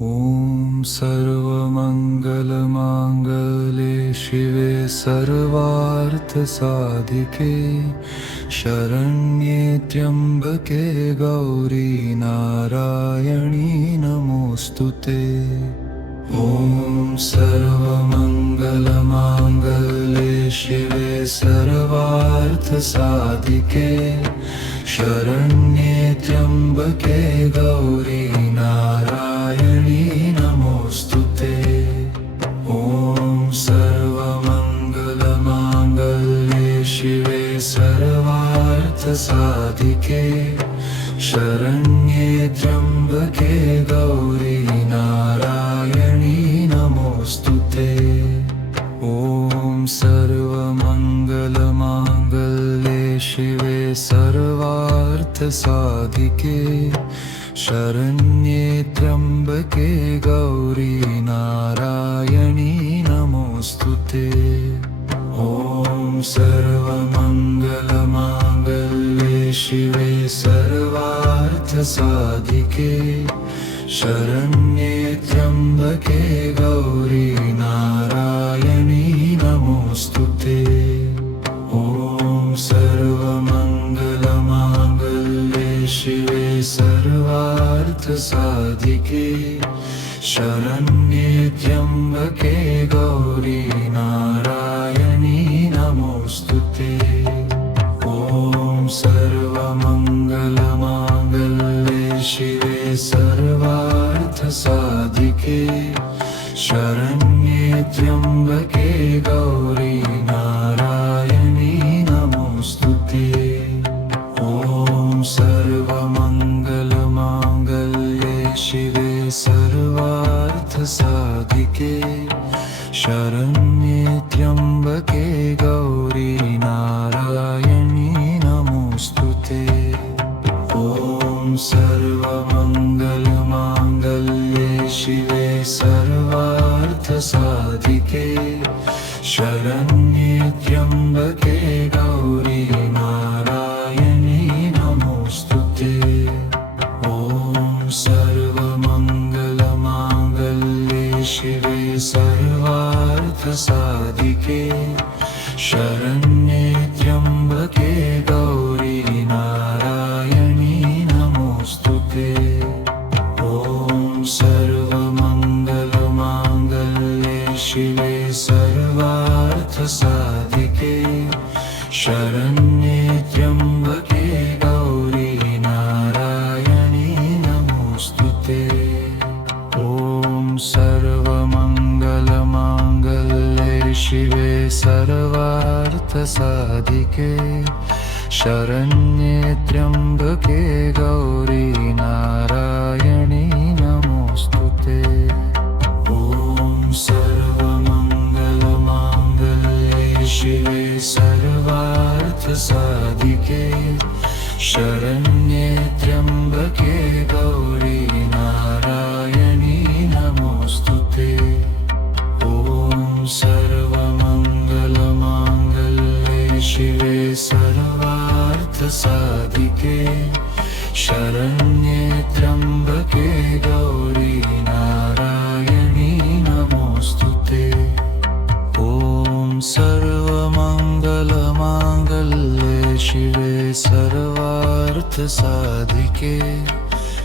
ॐ सर्वमङ्गलमाङ्गल्ये शिवे सर्वार्थसाधिके शरण्ये त्र्यम्बके गौरी नारायणी नमोऽस्तुते। ॐ सर्वमङ्गलमाङ्गल्ये शिवे सर्वार्थसाधिके शरण्ये त्र्यम्बके गौरी नारायणी नमोऽस्तुते। ॐ सर्वमङ्गलमाङ्गल्ये शिवे सर्वार्थसाधिके शरण्ये त्र्यम्बके गौरी नारायणी नमोऽस्तुते। ॐ सर्वमङ्गलमाङ्गल्ये शिवे सर्वार्थसाधिके शरण्ये त्र्यम्बके गौरी नारायणी नमोऽस्तुते। ॐ सर्वमङ्गलमाङ्गल्ये शिवे सर्वार्थसाधिके शरण्ये त्र्यम्बके गौरी नारायणी नमोऽस्तुते। ॐ सर्वमङ्गलमाङ्गल्ये शिवे सर्वार्थसाधिके शरण्ये त्र्यम्बके गौरी नारायणी नमोऽस्तुते। ॐ सर्वमङ्गलमाङ्गल्ये शिवे सर्वार्थसाधिके शरण्ये त्र्यम्बके गौरी नारायणी नमोऽस्तुते। ॐ सर्वमङ्गलमाङ्गल्ये शिवे सर्वार्थसाधिके शरण्ये त्र्यम्बके गौरी नारायणी नमोऽस्तुते। ॐ सर्वमङ्गलमाङ्गल्ये शिवे सर्वार्थसाधिके शरण्ये त्र्यम्बके गौरी नारायणी नमोऽस्तुते। ॐ सर्वमङ्गलमाङ्गल्ये शिवे सर्वार्थसाधिके शरण्ये त्र्यम्बके गौरी नारायणी नमोऽस्तुते। ॐ सर्वमङ्गलमाङ्गल्ये शिवे सर्वार्थसाधिके शरण्ये त्र्यम्बके गौरी नारायणी नमोऽस्तुते। ॐ सर्वमङ्गलमाङ्गल्ये शिवे सर्वार्थसाधिके शरण्ये त्र्यम्बके गौरी नारायणी नमोऽस्तुते। ॐ सर्वमङ्गलमाङ्गल्ये शिवे सर्वार्थसाधिके शरण्ये त्र्यम्बके गौरी नारायणी नमोऽस्तुते। ॐ सर्वमङ्गलमाङ्गल्ये शिवे सर्वार्थसाधिके शरण्ये त्र्यम्बके गौरी नारायणी नमोऽस्तुते। ॐ सर्वमङ्गलमाङ्गल्ये शिवे सर्वार्थसाधिके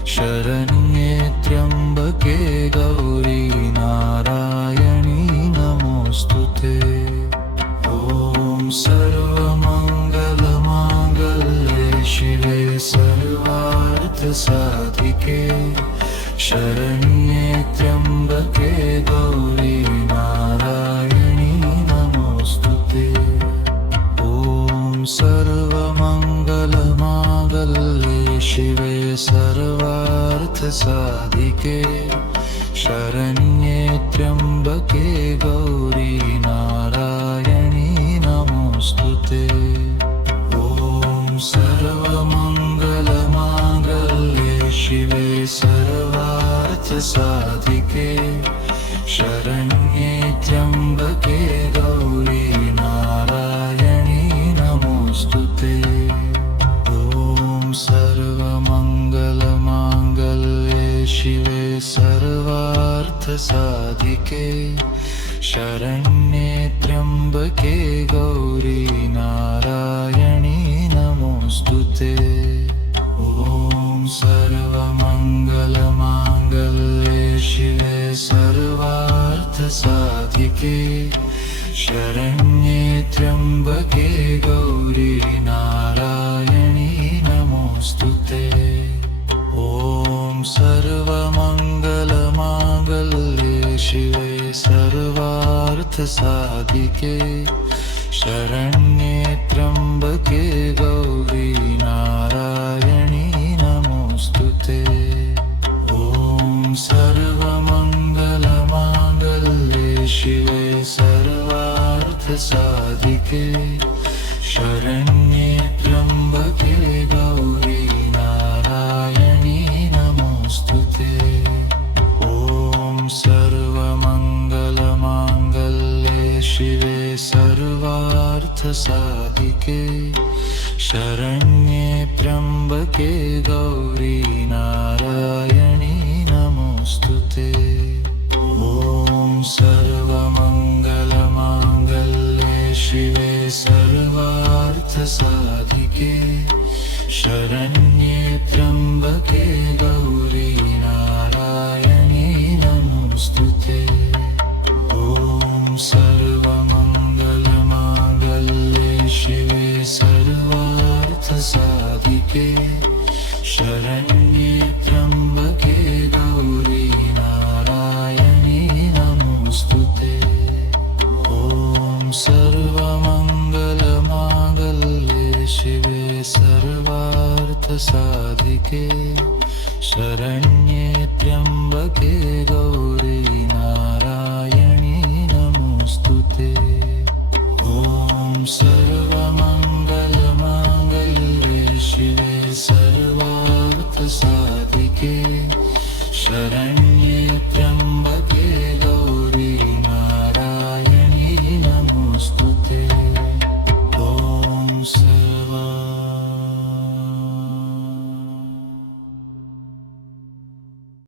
शरण्ये त्र्यम्बके गौरी नारायणी नमोऽस्तुते। ॐ सर्वमङ्गलमाङ्गल्ये शिवे सर्वार्थसाधिके शरण्ये त्र्यम्बके गौरी नारायणी नमोऽस्तुते। ॐ सर्वमङ्गलमाङ्गल्ये शिवे सर्वार्थसाधिके शरण्ये त्र्यम्बके गौरी नारायणी नमोऽस्तुते। ॐ सर्वमङ्गलमाङ्गल्ये शिवे सर्वार्थसाधिके शरण्ये त्र्यम्बके गौरी नारायणी नमोऽस्तुते। ॐ सर्वमङ्गलमाङ्गल्ये शिवे सर्वा साधिके शरण्ये त्र्यंबके गौरी नारायणी नमोस्तुते। ॐ सर्वमङ्गलमाङ्गल्ये शिवे सर्वार्थसाधिके शरण्ये त्र्यंबके गौरी नारायणी नमोस्तुते। ॐ सर्वमङ्गलमाङ्गल्ये शिवे सर्वार्थसाधिके शरण्ये त्र्यंबके गौरी नारायणी नमोस्तुते। ॐ सर्वमङ्गलमाङ्गल्ये शिवे सर्वार्थसाधिके शरण्ये त्र्यंबके गौरी नारायणी नमोस्तुते। ॐ सर्वमङ्गलमाङ्गल्ये शिवे सर्वार्थसाधिके शरण्ये त्र्यंबके गौरी नारायणी नमोस्तुते। ॐ सर्वमङ्गलमाङ्गल्ये शिवे सर्वार्थसाधिके शरण्ये त्र्यंबके गौरी नारायणी नमोस्तुते। ॐ सर्वमङ्गलमाङ्गल्ये शिवे सर्वार्थसाधिके शरण्ये त्र्यंबके गौरी नारायणी नमोस्तुते। ॐ सर्वमङ्गलमाङ्गल्ये शिवे सर्वार्थसाधिके शरण्ये त्र्यंबके गौरी नारायणी नमोस्तुते। ॐ